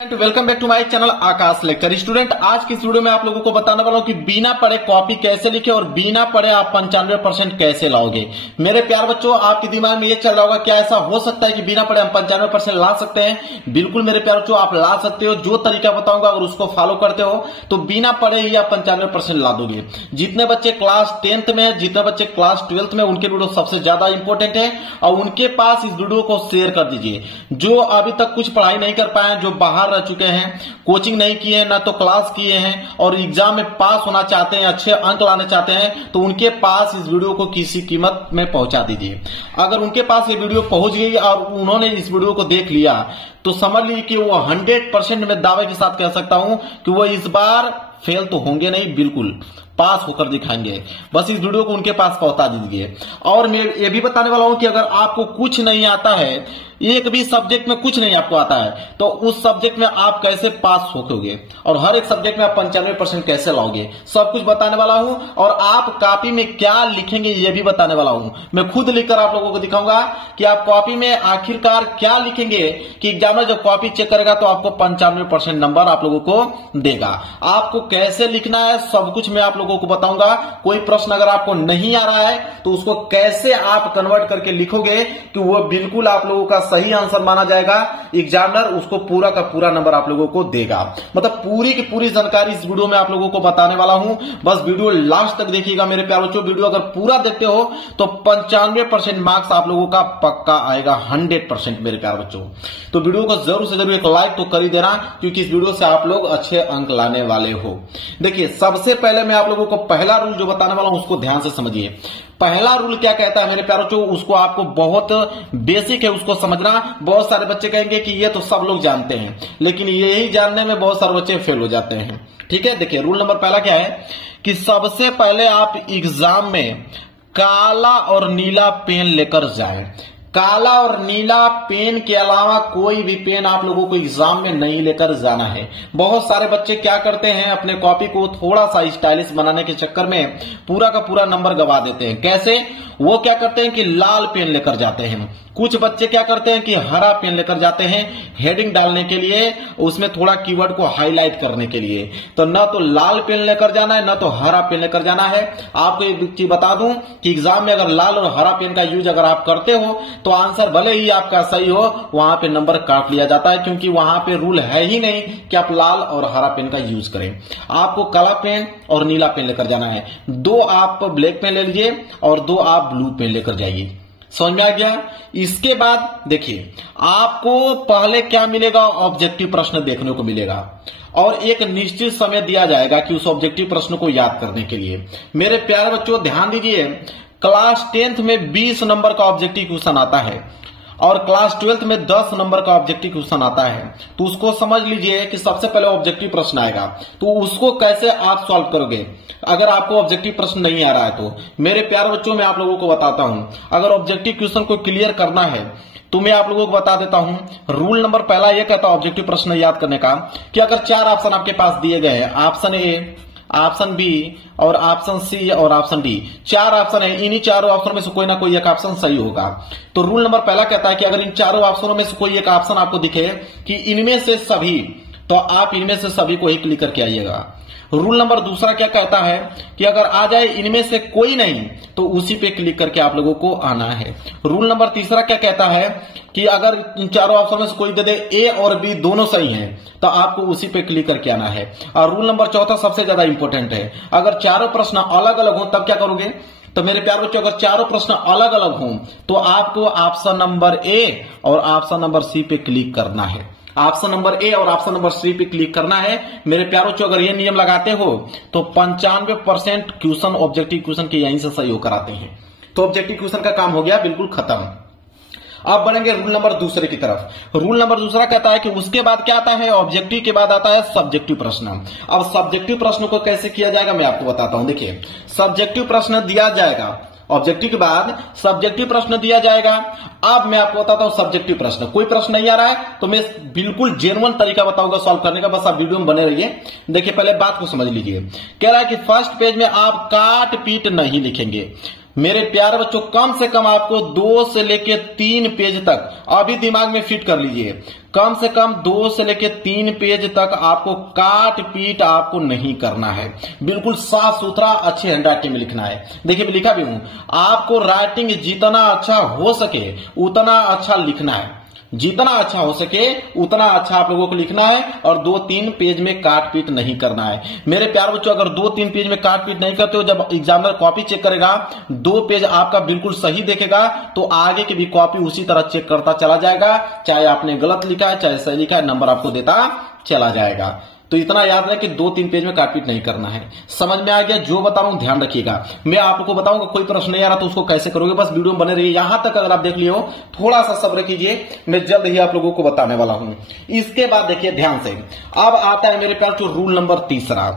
Welcome back to my channel Akash lecture. Student, आज की इस वीडियो में आप लोगों को बताने वाला हूं कि बिना पढ़े कॉपी कैसे लिखे और बिना पढ़े आप 95% कैसे लाओगे। मेरे प्यार बच्चों, आपके दिमाग में ये चल रहा होगा क्या ऐसा हो सकता है कि बिना पढ़े हम 95% ला सकते हैं? बिल्कुल मेरे प्यार बच्चों, आप ला सकते हो। जो तरीका बताऊंगा अगर उसको फॉलो करते हो तो बिना पढ़े ही आप 95% ला दोगे। जितने बच्चे क्लास 10th में, जितने बच्चे क्लास 12th में, उनके वीडियो सबसे ज्यादा इंपॉर्टेंट है और उनके पास इस वीडियो को शेयर कर दीजिए। जो अभी तक कुछ पढ़ाई नहीं कर पाए, जो बाहर रह चुके हैं, कोचिंग नहीं किए हैं, ना तो क्लास किए हैं और एग्जाम में पास होना चाहते हैं, अच्छे अंक लाने चाहते हैं, तो उनके पास इस वीडियो को किसी कीमत में पहुंचा दीजिए। अगर उनके पास ये वीडियो पहुंच गई और उन्होंने इस वीडियो को देख लिया तो समझ लीजिए कि वो 100% में दावे के साथ कह सकता हूं कि वो इस बार फेल तो होंगे नहीं, बिल्कुल पास होकर दिखाएंगे। बस इस वीडियो को उनके पास पहुंचा दीजिए। और मैं ये भी बताने वाला हूं कि अगर आपको कुछ नहीं आता है, एक भी सब्जेक्ट में कुछ नहीं आपको आता है, तो उस सब्जेक्ट में आप कैसे पास होगे और हर एक सब्जेक्ट में आप 95% कैसे लाओगे, सब कुछ बताने वाला हूं। और आप कॉपी में क्या लिखेंगे ये भी बताने वाला हूं। मैं खुद लिखकर आप लोगों को दिखाऊंगा कि आप कॉपी में आखिरकार क्या लिखेंगे कि एग्जामिनर जब कॉपी चेक करेगा तो आपको 95% नंबर आप लोगों को देगा। आपको कैसे लिखना है सब कुछ मैं आप लोगों को बताऊंगा। कोई प्रश्न अगर आपको नहीं आ रहा है तो उसको कैसे आप कन्वर्ट करके लिखोगे कि वो बिल्कुल आप लोगों का सही आंसर माना जाएगा। एग्जामिनर उसको पूरा का पूरा नंबर आप लोगों को देगा। मतलब पूरी की पूरी जानकारी इस वीडियो में आप लोगों को बताने वाला हूं। बस वीडियो लास्ट तक देखिएगा मेरे प्यारे बच्चों। वीडियो अगर पूरा देखते हो तो 95% मार्क्स आप लोगों का पक्का आएगा, 100% मेरे प्यारे बच्चों। तो वीडियो को जरूर से जरूर एक लाइक तो कर ही देना, क्योंकि इस वीडियो से आप लोग अच्छे अंक लाने वाले हो। देखिए, सबसे पहले मैं आप लोगों को पहला रूल जो बताने वाला हूं उसको ध्यान से समझिए। पहला रूल क्या कहता है मेरे प्यारे बच्चों, उसको आपको बहुत बेसिक है उसको समझना। बहुत सारे बच्चे कहेंगे कि ये तो सब लोग जानते हैं, लेकिन यही जानने में बहुत सारे बच्चे फेल हो जाते हैं। ठीक है, देखिए रूल नंबर पहला क्या है कि सबसे पहले आप एग्जाम में काला और नीला पेन लेकर जाएं। काला और नीला पेन के अलावा कोई भी पेन आप लोगों को एग्जाम में नहीं लेकर जाना है। बहुत सारे बच्चे क्या करते हैं, अपने कॉपी को थोड़ा सा स्टाइलिश बनाने के चक्कर में पूरा का पूरा नंबर गवा देते हैं। कैसे? वो क्या करते हैं कि लाल पेन लेकर जाते हैं। कुछ बच्चे क्या करते हैं कि हरा पेन लेकर जाते हैं हेडिंग डालने के लिए, उसमें थोड़ा कीवर्ड को हाईलाइट करने के लिए। तो न तो लाल पेन लेकर जाना है, न तो हरा पेन लेकर जाना है। आपको एक चीज बता दूं कि एग्जाम में अगर लाल और हरा पेन का यूज अगर आप करते हो तो आंसर भले ही आपका सही हो, वहां पे नंबर काट लिया जाता है, क्योंकि वहां पे रूल है ही नहीं कि आप लाल और हरा पेन का यूज करें। आपको काला पेन और नीला पेन लेकर जाना है। 2 आप ब्लैक पेन ले लीजिए और 2 आप ब्लू पेन लेकर जाइए। समझ में आ गया? इसके बाद देखिए, आपको पहले क्या मिलेगा, ऑब्जेक्टिव प्रश्न देखने को मिलेगा और एक निश्चित समय दिया जाएगा कि उस ऑब्जेक्टिव प्रश्न को याद करने के लिए। मेरे प्यारे बच्चों ध्यान दीजिए, क्लास 10th में 20 नंबर का ऑब्जेक्टिव क्वेश्चन आता है और क्लास 12th में 10 नंबर का ऑब्जेक्टिव क्वेश्चन आता है। तो उसको समझ लीजिए कि सबसे पहले ऑब्जेक्टिव प्रश्न आएगा, तो उसको कैसे आप सॉल्व करोगे अगर आपको ऑब्जेक्टिव प्रश्न नहीं आ रहा है तो। मेरे प्यारे बच्चों, मैं आप लोगों को बताता हूं, अगर ऑब्जेक्टिव क्वेश्चन को क्लियर करना है तो मैं आप लोगों को बता देता हूं। रूल नंबर पहला यह कहता है ऑब्जेक्टिव प्रश्न याद करने का कि अगर 4 ऑप्शन आपके पास दिए गए हैं, ऑप्शन ए, ऑप्शन बी और ऑप्शन सी और ऑप्शन डी, 4 ऑप्शन है, इन्हीं चारों ऑप्शन में से कोई ना कोई एक ऑप्शन सही होगा। तो रूल नंबर पहला कहता है कि अगर इन चारों ऑप्शनों में से कोई एक ऑप्शन आपको दिखे कि इनमें से सभी, तो आप इनमें से सभी को ही क्लिक करके आइएगा। रूल नंबर दूसरा क्या कहता है कि अगर आ जाए इनमें से कोई नहीं तो उसी पे क्लिक करके आप लोगों को आना है। रूल नंबर तीसरा क्या कहता है कि अगर इन चारों ऑप्शन में से कोई दे दे ए और बी दोनों सही हैं तो आपको उसी पे क्लिक करके आना है। और रूल नंबर चौथा सबसे ज्यादा इंपॉर्टेंट है, अगर चारों प्रश्न अलग अलग हो तब क्या करोगे? तो मेरे प्यारे बच्चों, अगर चारों प्रश्न अलग अलग हों तो आपको ऑप्शन नंबर ए और ऑप्शन नंबर सी पे क्लिक करना है। ऑप्शन नंबर ए और ऑप्शन नंबर सी पे क्लिक करना है। मेरे प्यारों बच्चों, अगर ये नियम लगाते हो तो 95% क्वेश्चन ऑब्जेक्टिव क्वेश्चन के यहीं से सही होकर आते हैं। तो ऑब्जेक्टिव क्वेश्चन का काम हो गया बिल्कुल खत्म। अब बढ़ेंगे रूल नंबर दूसरे की तरफ। रूल नंबर दूसरा कहता है कि उसके बाद क्या आता है, ऑब्जेक्टिव के बाद आता है सब्जेक्टिव प्रश्न। अब सब्जेक्टिव प्रश्न को कैसे किया जाएगा मैं आपको बताता हूं। देखिए, सब्जेक्टिव प्रश्न दिया जाएगा, ऑब्जेक्टिव के बाद सब्जेक्टिव प्रश्न दिया जाएगा। अब मैं आपको बताता हूं सब्जेक्टिव प्रश्न। कोई प्रश्न नहीं आ रहा है तो मैं बिल्कुल जेन्युइन तरीका बताऊंगा सॉल्व करने का, बस आप वीडियो में बने रहिए। देखिए, पहले बात को समझ लीजिए। कह रहा है कि फर्स्ट पेज में आप काट पीट नहीं लिखेंगे। मेरे प्यारे बच्चों कम से कम आपको 2 से लेके 3 पेज तक अभी दिमाग में फिट कर लीजिए, कम से कम 2 से लेके 3 पेज तक आपको काट पीट आपको नहीं करना है, बिल्कुल साफ सुथरा अच्छे हैंडराइटिंग में लिखना है। देखिए मैं लिखा भी हूं, आपको राइटिंग जितना अच्छा हो सके उतना अच्छा लिखना है, जितना अच्छा हो सके उतना अच्छा आप लोगों को लिखना है और 2-3 पेज में काट पीट नहीं करना है। मेरे प्यारे बच्चों अगर 2-3 पेज में काट पीट नहीं करते हो, जब एग्जामिनर कॉपी चेक करेगा 2 पेज आपका बिल्कुल सही देखेगा तो आगे की भी कॉपी उसी तरह चेक करता चला जाएगा, चाहे आपने गलत लिखा है चाहे सही लिखा है, नंबर आपको देता चला जाएगा। तो इतना याद है कि 2-3 पेज में काट पीट नहीं करना है। समझ में आ गया? जो बता रहा हूं ध्यान रखिएगा। मैं आपको बताऊंगा कोई प्रश्न नहीं आ रहा तो उसको कैसे करोगे, बस वीडियो में बने रहिए। यहां तक अगर आप देख लिए हो थोड़ा सा सब्र कीजिए, मैं जल्द ही आप लोगों को बताने वाला हूं। इसके बाद देखिए ध्यान से, अब आता है मेरे प्यार जो रूल नंबर तीसरा।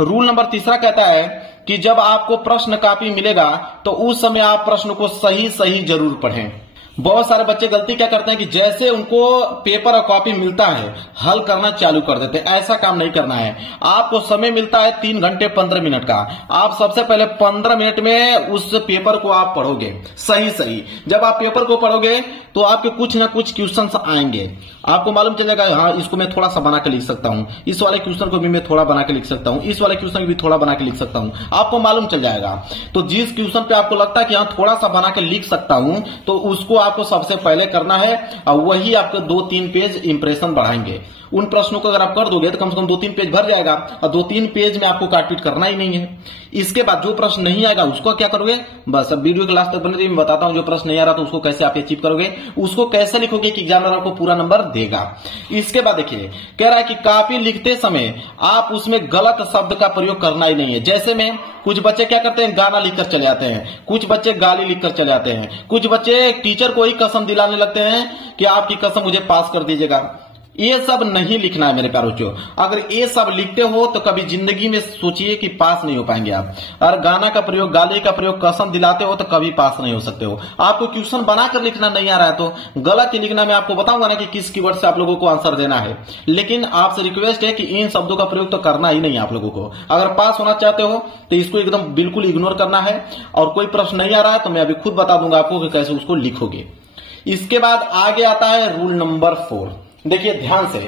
रूल नंबर तीसरा कहता है कि जब आपको प्रश्न कॉपी मिलेगा तो उस समय आप प्रश्न को सही सही जरूर पढ़ें। बहुत सारे बच्चे गलती क्या करते हैं कि जैसे उनको पेपर और कॉपी मिलता है हल करना चालू कर देते हैं। ऐसा काम नहीं करना है। आपको समय मिलता है 3 घंटे 15 मिनट का, आप सबसे पहले 15 मिनट में उस पेपर को आप पढ़ोगे सही सही। जब आप पेपर को पढ़ोगे तो आपके कुछ ना कुछ क्वेश्चन आएंगे, आपको मालूम चलेगा हाँ इसको मैं थोड़ा सा बना के लिख सकता हूं, इस वाले क्वेश्चन को भी मैं थोड़ा बना के लिख सकता हूं, इस वाले क्वेश्चन को भी थोड़ा बना के लिख सकता हूं, आपको मालूम चल जाएगा। तो जिस क्वेश्चन पे आपको लगता है कि हाँ थोड़ा सा बना के लिख सकता हूं तो उसको आपको सबसे पहले करना है और वही आपको 2-3 पेज इंप्रेशन बढ़ाएंगे। उन प्रश्नों को अगर आप कर दोगे तो कम से कम 2-3 पेज भर जाएगा और 2-3 पेज में आपको काट पीट करना ही नहीं है। इसके बाद जो प्रश्न नहीं आएगा उसको क्या करोगे, बस अब वीडियो के लास्ट तक बने रहिए, मैं बताता हूं जो प्रश्न नहीं आ रहा तो उसको कैसे आप अचीव करोगे, उसको कैसे लिखोगे कि एग्जामिनर आपको पूरा नंबर देगा। इसके बाद देखिए कह रहा है कि कॉपी लिखते समय आप उसमें गलत शब्द का प्रयोग करना ही नहीं है। जैसे में कुछ बच्चे क्या करते हैं गाना लिखकर चले आते हैं, कुछ बच्चे गाली लिखकर चले आते हैं, कुछ बच्चे टीचर को ही कसम दिलाने लगते हैं कि आपकी कसम मुझे पास कर दीजिएगा। ये सब नहीं लिखना है मेरे प्यारे बच्चों। अगर ये सब लिखते हो तो कभी जिंदगी में सोचिए कि पास नहीं हो पाएंगे आप। और गाना का प्रयोग, गाली का प्रयोग, कसम दिलाते हो तो कभी पास नहीं हो सकते हो। आपको क्वेश्चन बनाकर लिखना नहीं आ रहा है तो गलत ही लिखना। मैं आपको बताऊंगा ना कि किस कीवर्ड से आप लोगों को आंसर देना है, लेकिन आपसे रिक्वेस्ट है कि इन शब्दों का प्रयोग तो करना ही नहीं है आप लोगों को। अगर पास होना चाहते हो तो इसको एकदम बिल्कुल इग्नोर करना है। और कोई प्रश्न नहीं आ रहा है तो मैं अभी खुद बता दूंगा आपको कि कैसे उसको लिखोगे। इसके बाद आगे आता है रूल नंबर 4। देखिए ध्यान से,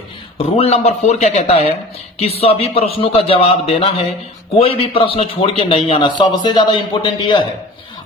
रूल नंबर 4 क्या कहता है कि सभी प्रश्नों का जवाब देना है, कोई भी प्रश्न छोड़ के नहीं आना। सबसे ज्यादा इंपॉर्टेंट यह है,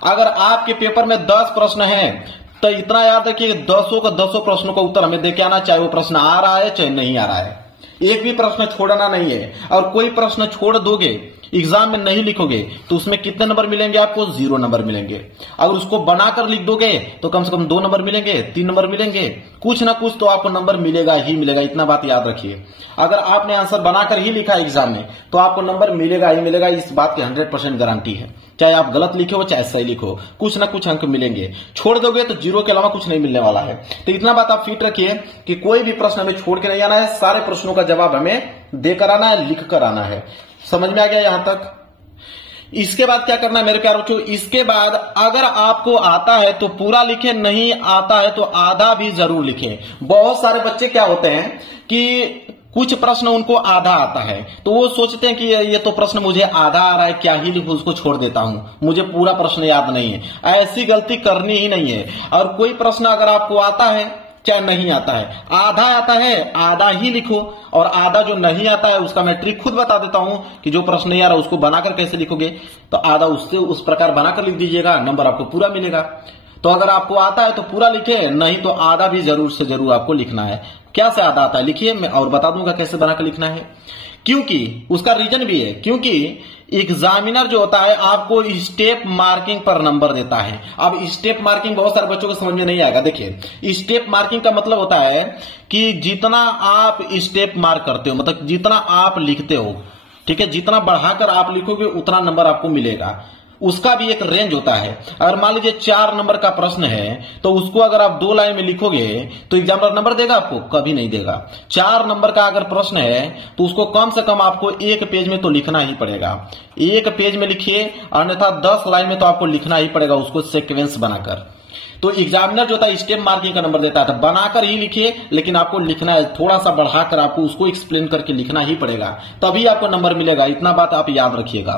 अगर आपके पेपर में 10 प्रश्न हैं तो इतना याद है कि 10 का 10 प्रश्नों का उत्तर हमें देके आना, चाहे वो प्रश्न आ रहा है चाहे नहीं आ रहा है। एक भी प्रश्न छोड़ना नहीं है। और कोई प्रश्न छोड़ दोगे, एग्जाम में नहीं लिखोगे तो उसमें कितने नंबर मिलेंगे आपको? 0 नंबर मिलेंगे। अगर उसको बनाकर लिख दोगे तो कम से कम 2 नंबर मिलेंगे, 3 नंबर मिलेंगे, कुछ ना कुछ तो आपको नंबर मिलेगा ही मिलेगा। इतना बात याद रखिए। अगर आपने आंसर बनाकर ही लिखा है एग्जाम में तो आपको नंबर मिलेगा ही मिलेगा, इस बात की 100% गारंटी है। चाहे आप गलत लिखे हो चाहे सही लिखो, कुछ ना कुछ अंक मिलेंगे। छोड़ दोगे तो 0 के अलावा कुछ नहीं मिलने वाला है। तो इतना बात आप फिट रखिए कि कोई भी प्रश्न हमें छोड़ के नहीं आना है, सारे प्रश्नों का जवाब हमें देकर आना है, लिख कर आना है। समझ में आ गया यहां तक? इसके बाद क्या करना है मेरे प्यारे बच्चों, इसके बाद अगर आपको आता है तो पूरा लिखें, नहीं आता है तो आधा भी जरूर लिखें। बहुत सारे बच्चे क्या होते हैं कि कुछ प्रश्न उनको आधा आता है तो वो सोचते हैं कि ये तो प्रश्न मुझे आधा आ रहा है, क्या ही लिखूं, उसको छोड़ देता हूं, मुझे पूरा प्रश्न याद नहीं है। ऐसी गलती करनी ही नहीं है। और कोई प्रश्न अगर आपको आता है चाहे नहीं आता है, आधा आता है आधा ही लिखो, और आधा जो नहीं आता है उसका मैं ट्रिक खुद बता देता हूं कि जो प्रश्न नहीं आ रहा उसको बनाकर कैसे लिखोगे। तो आधा उससे उस प्रकार बनाकर लिख दीजिएगा, नंबर आपको पूरा मिलेगा। तो अगर आपको आता है तो पूरा लिखे, नहीं तो आधा भी जरूर से जरूर आपको लिखना है। क्या से आधा आता है लिखिए, मैं और बता दूंगा कैसे बनाकर लिखना है। क्योंकि उसका रीजन भी है, क्योंकि एग्जामिनर जो होता है आपको स्टेप मार्किंग पर नंबर देता है। अब स्टेप मार्किंग बहुत सारे बच्चों को समझ में नहीं आएगा। देखिए स्टेप मार्किंग का मतलब होता है कि जितना आप स्टेप मार्क करते हो, मतलब जितना आप लिखते हो, ठीक है, जितना बढ़ाकर आप लिखोगे उतना नंबर आपको मिलेगा। उसका भी एक रेंज होता है। अगर मान लीजिए 4 नंबर का प्रश्न है तो उसको अगर आप 2 लाइन में लिखोगे तो एग्जामिनर नंबर देगा आपको? कभी नहीं देगा। 4 नंबर का अगर प्रश्न है तो उसको कम से कम आपको 1 पेज में तो लिखना ही पड़ेगा। 1 पेज में लिखिए, अन्यथा 10 लाइन में तो आपको लिखना ही पड़ेगा उसको सीक्वेंस बनाकर। तो एग्जामिनर जो था स्टेप मार्किंग का नंबर देता था, बनाकर ही लिखिए, लेकिन आपको लिखना है, थोड़ा सा बढ़ाकर आपको उसको एक्सप्लेन करके लिखना ही पड़ेगा, तभी आपको नंबर मिलेगा। इतना बात आप याद रखिएगा।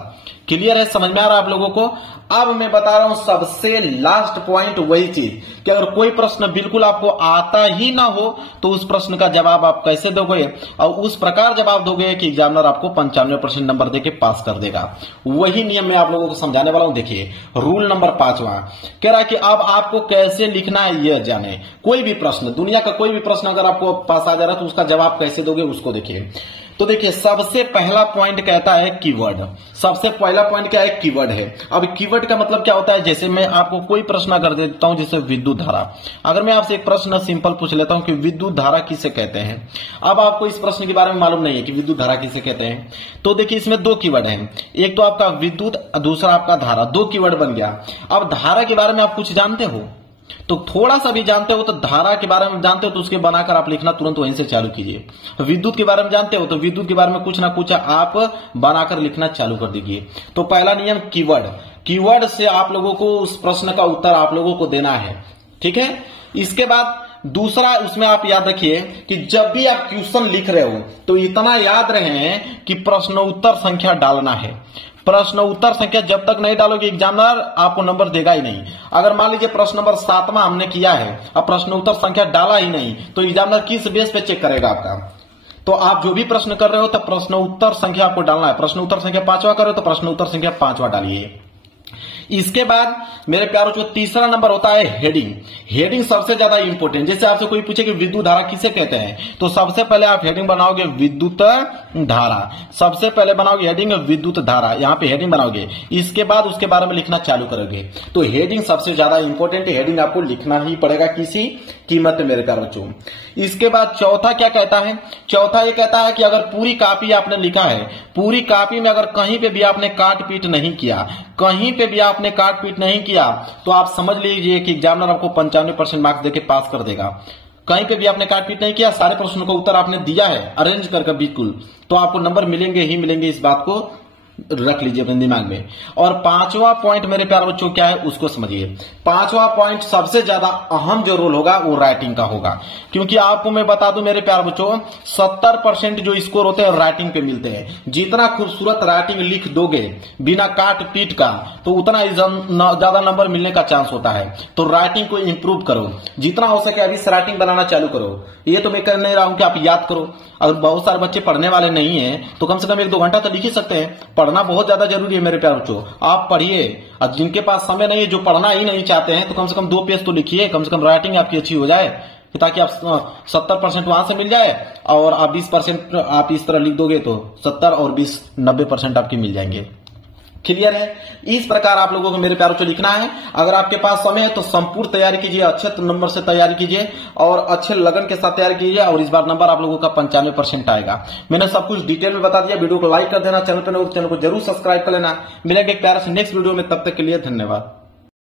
क्लियर है, समझ में आ रहा है आप लोगों को। अब मैं बता रहा हूं सबसे लास्ट पॉइंट, वही चीज कि अगर कोई प्रश्न बिल्कुल आपको आता ही ना हो तो उस प्रश्न का जवाब आप कैसे दोगे, और उस प्रकार जवाब दोगे कि एग्जामिनर आपको 95% नंबर देके पास कर देगा। वही नियम मैं आप लोगों को समझाने वाला हूं। देखिए रूल नंबर 5वां कह रहा है कि अब आपको कैसे लिखना है यह जाने। कोई भी प्रश्न, दुनिया का कोई भी प्रश्न अगर आपको पास आ जा रहा है तो उसका जवाब कैसे दोगे उसको देखिए। तो देखिए सबसे पहला पॉइंट कहता है कीवर्ड। सबसे पहला पॉइंट क्या है, कीवर्ड है। अब कीवर्ड का मतलब क्या होता है, जैसे मैं आपको कोई प्रश्न कर देता हूं जैसे विद्युत धारा। अगर मैं आपसे एक प्रश्न सिंपल पूछ लेता हूं कि विद्युत धारा किसे कहते हैं, अब आपको इस प्रश्न के बारे में मालूम नहीं है कि विद्युत धारा किसे कहते हैं, तो देखिए इसमें दो कीवर्ड है, एक तो आपका विद्युत, दूसरा आपका धारा, दो कीवर्ड बन गया। अब धारा के बारे में आप कुछ जानते हो तो थोड़ा सा भी जानते हो तो धारा के बारे में जानते हो तो उसके बनाकर आप लिखना तुरंत वहीं से चालू कीजिए। विद्युत के बारे में जानते हो तो विद्युत के बारे में कुछ ना कुछ आप बनाकर लिखना चालू कर दीजिए। तो पहला नियम कीवर्ड, कीवर्ड से आप लोगों को उस प्रश्न का उत्तर आप लोगों को देना है, ठीक है। इसके बाद दूसरा उसमें आप याद रखिए कि जब भी आप क्वेश्चन लिख रहे हो तो इतना याद रहे कि प्रश्न उत्तर संख्या डालना है। प्रश्न उत्तर संख्या जब तक नहीं डालोगे एग्जामिनर आपको नंबर देगा ही नहीं। अगर मान लीजिए प्रश्न नंबर 7वां हमने किया है, अब प्रश्न उत्तर संख्या डाला ही नहीं तो एग्जामिनर किस बेस पे चेक करेगा आपका। तो आप जो भी प्रश्न कर रहे हो तो प्रश्न उत्तर संख्या आपको डालना है। प्रश्न उत्तर संख्या 5वां कर रहे हो तो प्रश्न उत्तर संख्या 5वां डालिए। इसके बाद मेरे प्यारों जो तीसरा नंबर होता है हेडिंग। हेडिंग सबसे ज्यादा इंपॉर्टेंट। जैसे आपसे कोई पूछे कि विद्युत धारा किसे कहते हैं तो सबसे पहले आप हेडिंग बनाओगे विद्युत धारा। सबसे पहले बनाओगे हेडिंग विद्युत धारा, यहां पे हेडिंग बनाओगे, इसके बाद उसके बारे में लिखना चालू करोगे। तो हेडिंग सबसे ज्यादा इंपॉर्टेंट है, हेडिंग आपको लिखना ही पड़ेगा किसी कीमत पे मेरे प्यारे बच्चों। इसके बाद चौथा क्या कहता है, चौथा ये कहता है कि अगर पूरी कॉपी आपने लिखा है, पूरी कॉपी में अगर कहीं पे भी आपने काट पीट नहीं किया, कहीं पे भी आपने काट पीट नहीं किया तो आप समझ लीजिए कि एग्जामिनर आपको 95% मार्क्स देके पास कर देगा। कहीं पे भी आपने काट पीट नहीं किया, सारे प्रश्नों का उत्तर आपने दिया है अरेंज करके बिल्कुल, तो आपको नंबर मिलेंगे ही मिलेंगे, इस बात को रख लीजिए अपने दिमाग में। और 5वां पॉइंट मेरे प्यारे बच्चों क्या है उसको समझिए। 5वां पॉइंट सबसे ज्यादा अहम जो रोल होगा वो राइटिंग का होगा, क्योंकि आपको मैं बता दूं मेरे प्यारे बच्चों 70% जो स्कोर होते हैं राइटिंग पे मिलते हैं। जितना खूबसूरत राइटिंग लिख दोगे बिना काट पीट का तो उतना ज्यादा नंबर मिलने का चांस होता है। तो राइटिंग को इंप्रूव करो, जितना हो सके अभी से राइटिंग बनाना चालू करो। ये तो मैं कर नहीं रहा हूं कि आप याद करो, अगर बहुत सारे बच्चे पढ़ने वाले नहीं है तो कम से कम 1-2 घंटा तो लिख ही सकते हैं। पढ़ना बहुत ज्यादा जरूरी है मेरे प्यारे बच्चों, आप पढ़िए। और जिनके पास समय नहीं है, जो पढ़ना ही नहीं चाहते हैं, तो कम से कम 2 पेज तो लिखिए, कम से कम राइटिंग आपकी अच्छी हो जाए, ताकि आप 70% वहां से मिल जाए और आप 20% आप इस तरह लिख दोगे तो 70 और 20 90% आपकी मिल जाएंगे। क्लियर है। इस प्रकार आप लोगों को मेरे प्यारों से लिखना है। अगर आपके पास समय है तो संपूर्ण तैयारी कीजिए, अच्छे नंबर से तैयारी कीजिए और अच्छे लगन के साथ तैयारी कीजिए और इस बार नंबर आप लोगों का 95% आएगा। मैंने सब कुछ डिटेल में बता दिया। वीडियो को लाइक कर देना, चैनल पर चैनल को जरूर सब्सक्राइब कर लेना। मिलेंगे एक प्यारे से नेक्स्ट वीडियो में, तब तक के लिए धन्यवाद।